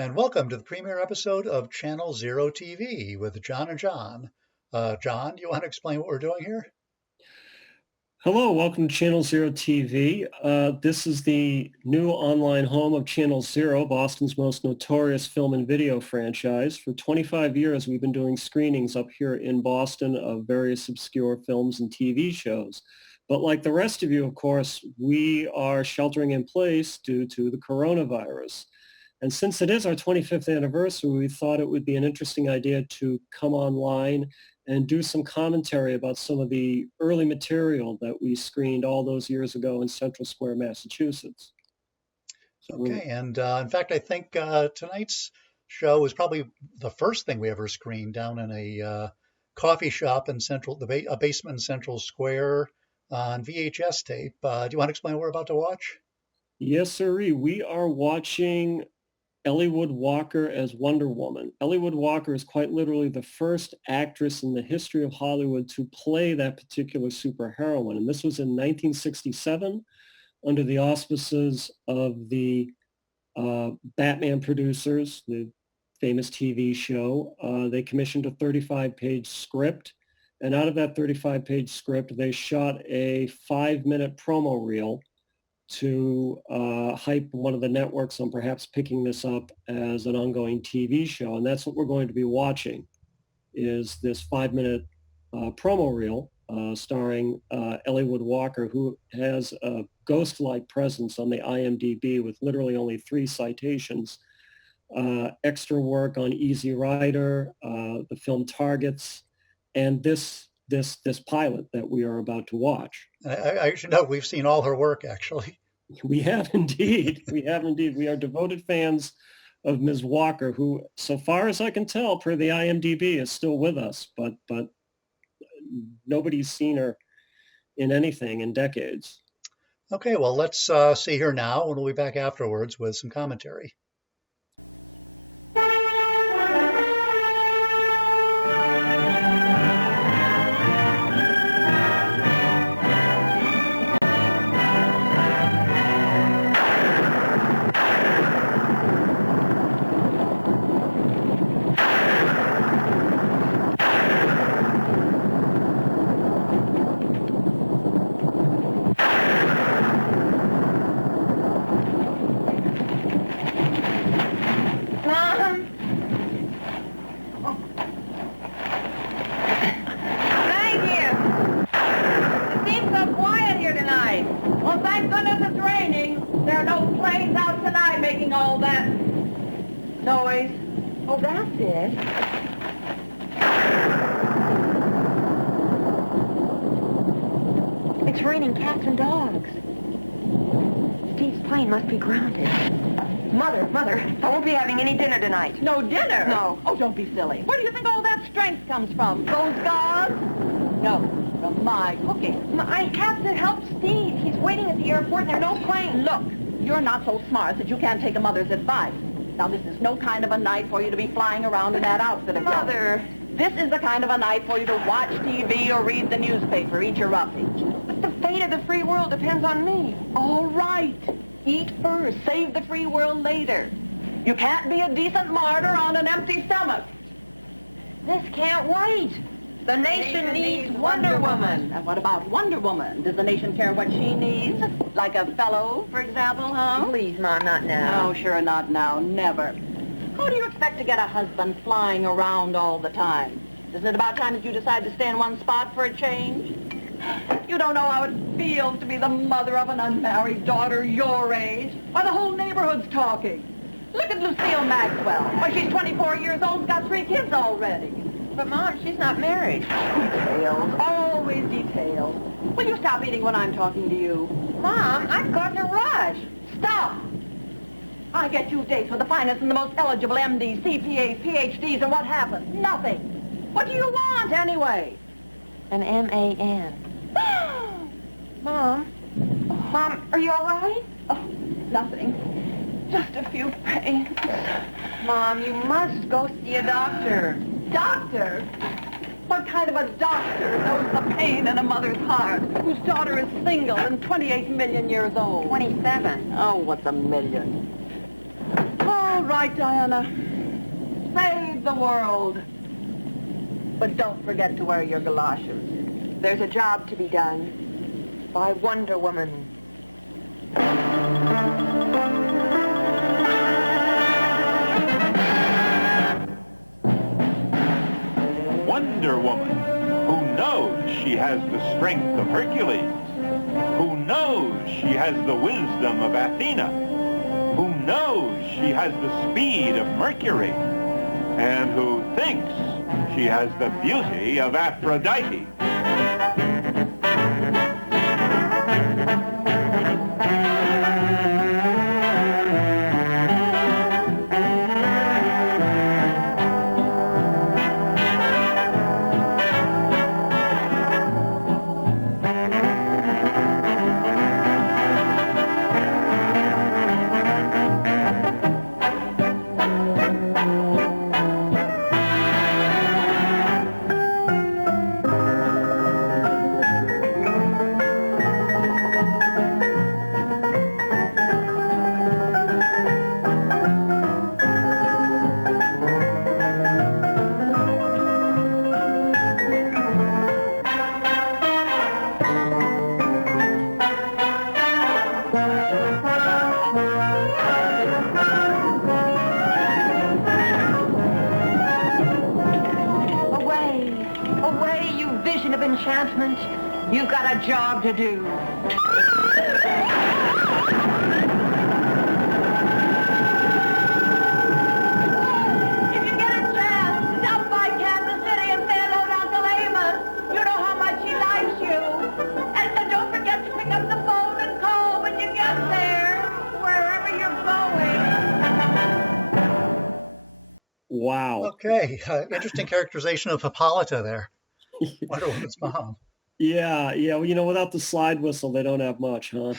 and welcome to the premiere episode of Channel Zero TV with John and John. John, do you want to explain what we're doing here? Hello, welcome to Channel Zero TV. This is the new online home of Channel Zero, Boston's most notorious film and video franchise. For 25 years, we've been doing screenings up here in Boston of various obscure films and TV shows. But like the rest of you, of course, we are sheltering in place due to the coronavirus. And since it is our 25th anniversary, we thought it would be an interesting idea to come online and do some commentary about some of the early material that we screened all those years ago in Central Square, Massachusetts. Okay, and in fact, I think tonight's show is probably the first thing we ever screened down in a coffee shop in a basement in Central Square on VHS tape. Do you want to explain what we're about to watch? Yes, sirree. We are watching Ellywood Walker as Wonder Woman. Ellywood Walker is quite literally the first actress in the history of Hollywood to play that particular superheroine. And this was in 1967 under the auspices of the Batman producers, the famous TV show. They commissioned a 35-page script. And out of that 35-page script, they shot a 5-minute promo reel to hype one of the networks on perhaps picking this up as an ongoing TV show. And that's what we're going to be watching, is this 5-minute promo reel starring Ellywood Walker, who has a ghost-like presence on the IMDb with literally only 3 citations. Extra work on Easy Rider, the film Targets, and this pilot that we are about to watch. I should note we've seen all her work, actually. We have indeed. We have indeed. We are devoted fans of Ms. Walker, who, so far as I can tell, per the IMDb, is still with us, but nobody's seen her in anything in decades. Okay, well, let's see her now, and we'll be back afterwards with some commentary. All that noise. Oh, that's it. It's raining cats and dogs. Steve's plane must be grounded. Mother, I won't be having any dinner tonight. No dinner? No. Oh, don't be silly. Where do you think all that strength comes from? Those gods? No, from my cooking. I have to help Steve. He's waiting at the airport and there are no planes. Look. You're not so smart that you can't take a mother's advice. Now, this is no kind of a night for you to be flying around in that outfit of yours. Mother, this is the kind of a night for you to watch TV or read the newspaper, eat your roughage. But the fate of the free world depends on me. All right. Eat first, save the free world later. You can't be a decent martyr on an empty stomach. This can't wait. The nation needs Wonder Woman. And what about Wonder Woman? Does the nation care what she needs? Like a fellow, for example, huh? Please, Mom, not now. Oh, sure, not now. Never. How do you expect to get a husband flying around all the time? Isn't it about time that you decide to stay in one spot for a change? You don't know how it feels to be the mother of an unmarried daughter your age. Why, the whole neighborhood's talking. Look at Lucille Maxwell. Why, she's 24 years old and got 3 kids already. But, Mom, she's not married. Details. Always details. Will you stop eating when I'm talking to you? Mom, I've got to rush. Stop. I get you dates with the finest and the most eligible MDs, CPAs, PhDs, and what happens? Nothing. What do you want, anyway? An MAN. Mom? Mom, are you all right? Oh, nothing. Just a few pains. Mom, you must go see a doctor. Doctor? What kind of a doctor knows the pain in a mother's heart, whose daughter is single and 28 million years old? 27. Oh, what's a million? All right, Diana. Save the world. But don't forget to wear your galoshes. There's a job to be done by Wonder Woman. Wonder Woman, who knows she has the strength of Hercules, who knows she has the wisdom of Athena, who knows she has the speed of Mercury, and who thinks she has the beauty of Aphrodite. Away, you vision of enchantment. You've got a job to do. If you get a chance, stop by Kansas City and say hello to Uncle Amos. You know how much he likes you. And don't forget to pick up the phone and call when you get there, wherever you're going. Wow. Okay, interesting characterization of Hippolyta there. Wonder Woman's mom. Yeah. Well, without the slide whistle, they don't have much, huh?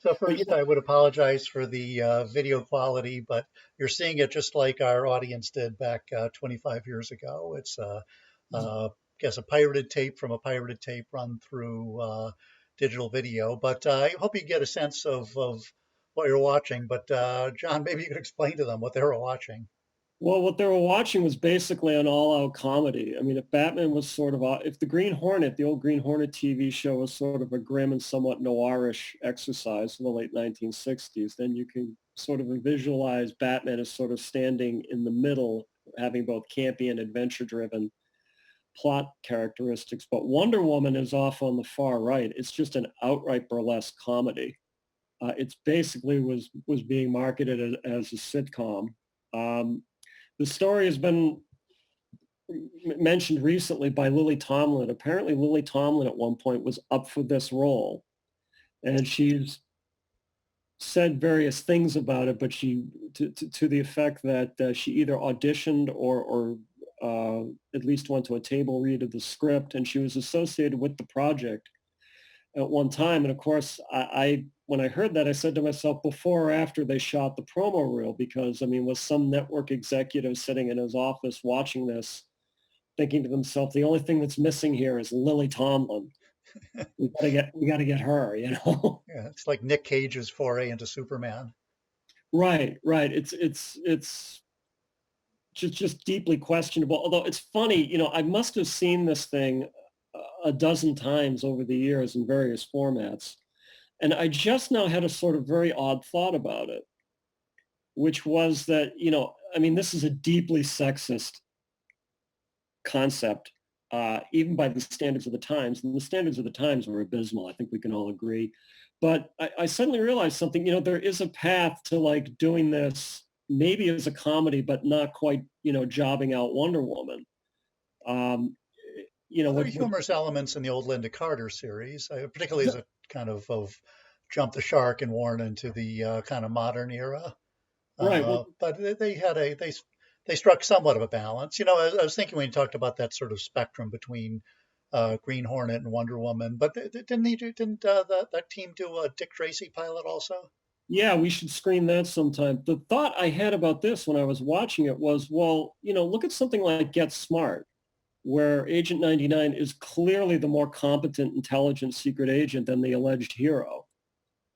So first, I would apologize for the video quality, but you're seeing it just like our audience did back 25 years ago. It's, I guess, a pirated tape from a pirated tape run through digital video. But I hope you get a sense of what you're watching. But John, maybe you could explain to them what they were watching. Well, what they were watching was basically an all-out comedy. I mean, if Batman was sort of if the Green Hornet, the old Green Hornet TV show was sort of a grim and somewhat noirish exercise in the late 1960s, then you can sort of visualize Batman as sort of standing in the middle, having both campy and adventure-driven plot characteristics. But Wonder Woman is off on the far right. It's just an outright burlesque comedy. It's basically was being marketed as a sitcom. The story has been mentioned recently by Lily Tomlin. Apparently, Lily Tomlin at one point was up for this role, and she's said various things about it, but she to the effect that she either auditioned or at least went to a table read of the script, and she was associated with the project at one time. And of course, I when I heard that, I said to myself, before or after they shot the promo reel? Because, I mean, was some network executive sitting in his office watching this, thinking to themselves, the only thing that's missing here is Lily Tomlin. We gotta get her, you know? Yeah, it's like Nick Cage's foray into Superman. Right. It's just deeply questionable. Although it's funny, you know, I must have seen this thing a dozen times over the years in various formats. And I just now had a sort of very odd thought about it, which was that, you know, I mean, this is a deeply sexist concept, even by the standards of the times. And the standards of the times were abysmal. I think we can all agree. But I suddenly realized something, you know, there is a path to like doing this maybe as a comedy, but not quite, you know, jobbing out Wonder Woman. You know, there are humorous elements in the old Linda Carter series, particularly as a kind of jump the shark and worn into the kind of modern era. Right. But they struck somewhat of a balance. You know, I was thinking when you talked about that sort of spectrum between Green Hornet and Wonder Woman, but didn't that team do a Dick Tracy pilot also? Yeah, we should screen that sometime. The thought I had about this when I was watching it was, well, you know, look at something like Get Smart, where Agent 99 is clearly the more competent, intelligent secret agent than the alleged hero.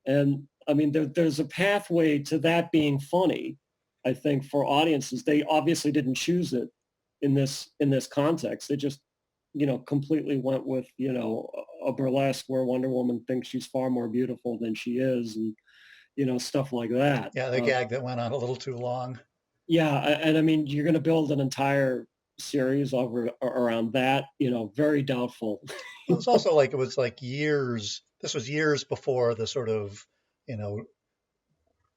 And I mean, there's a pathway to that being funny, I think, for audiences. They obviously didn't choose it in this context. They just, completely went with, a burlesque where Wonder Woman thinks she's far more beautiful than she is, and stuff like that. Yeah, the gag that went on a little too long. Yeah, and I mean, you're going to build an entire series around that. Very doubtful. Well, it's also like it was like years. This was years before the sort of, you know,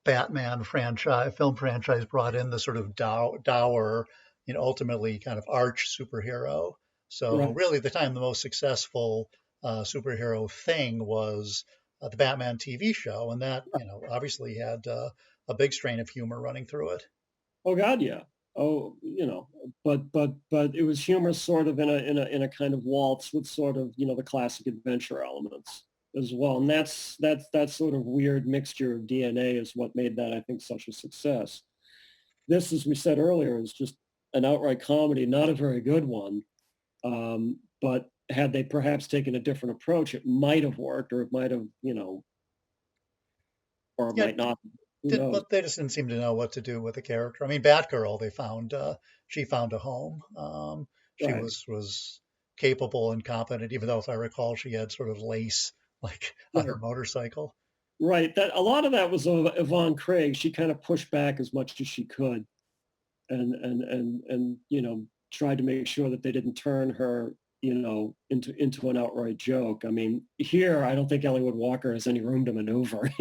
Batman film franchise brought in the sort of dour, ultimately kind of arch superhero. So Right. really, the time the most successful superhero thing was the Batman TV show, and that obviously had a big strain of humor running through it. Oh God, yeah. Oh, but it was humor sort of in a kind of waltz with sort of the classic adventure elements as well, and that sort of weird mixture of DNA is what made that, I think, such a success. This, as we said earlier, is just an outright comedy, not a very good one. But had they perhaps taken a different approach, it might have worked, or it might have, or it Yeah, might not. Who did knows? but they just didn't seem to know what to do with the character. I mean, Batgirl, she found a home. She Right. was capable and competent, even though, if I recall, she had sort of lace like on her Right. motorcycle. Right. That a lot of that was Yvonne Craig. She kind of pushed back as much as she could, and tried to make sure that they didn't turn her into an outright joke. I mean, here I don't think Ellie Wood Walker has any room to maneuver.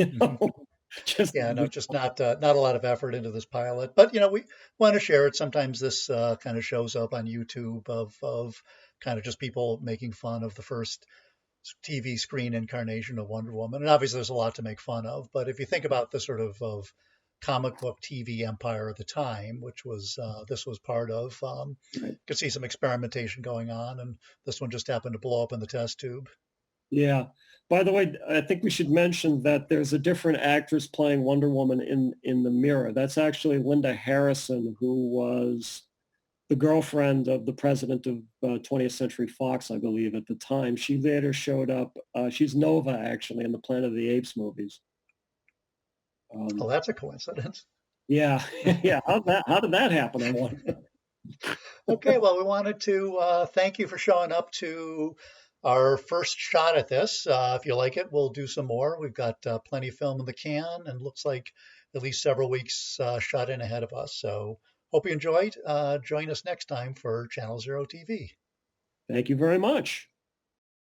Just Yeah, no, just not a lot of effort into this pilot, but we want to share it. Sometimes this kind of shows up on YouTube of kind of just people making fun of the first TV screen incarnation of Wonder Woman. And obviously, there's a lot to make fun of. But if you think about the sort of comic book TV empire at the time, which was this was part of, right. could see some experimentation going on, and this one just happened to blow up in the test tube. Yeah. By the way, I think we should mention that there's a different actress playing Wonder Woman in the Mirror. That's actually Linda Harrison, who was the girlfriend of the president of 20th Century Fox, I believe, at the time. She later showed up. She's Nova, actually, in the Planet of the Apes movies. Oh, that's a coincidence. Yeah, yeah. How did that happen? I wonder. Okay, well, we wanted to thank you for showing up to our first shot at this. If you like it, we'll do some more. We've got plenty of film in the can, and looks like at least several weeks shot in ahead of us. So hope you enjoyed. Join us next time for Channel Zero TV. Thank you very much.